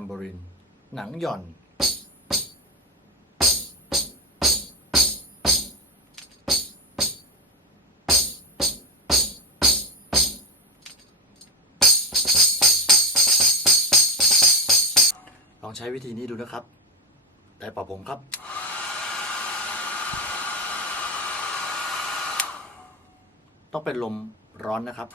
มโบริน หนังหย่อน ลองใช้วิธีนี้ดูนะครับได้ป่าผมครับต้องเป็นลมร้อนนะครับ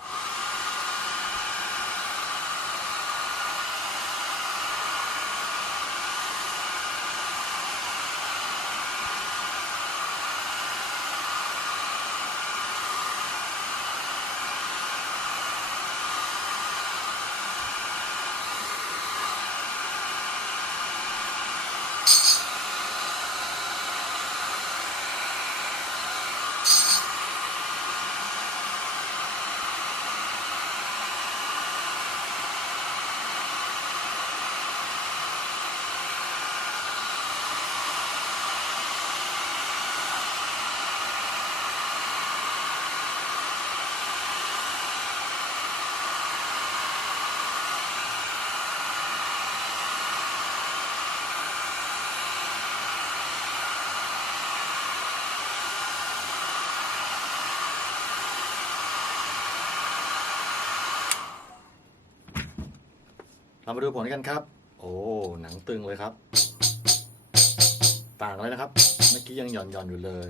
เรามาดูผลกันครับ โอ้หนังตึงเลยครับ ต่างเลยนะครับ เมื่อกี้ยังหย่อนหย่อนอยู่เลย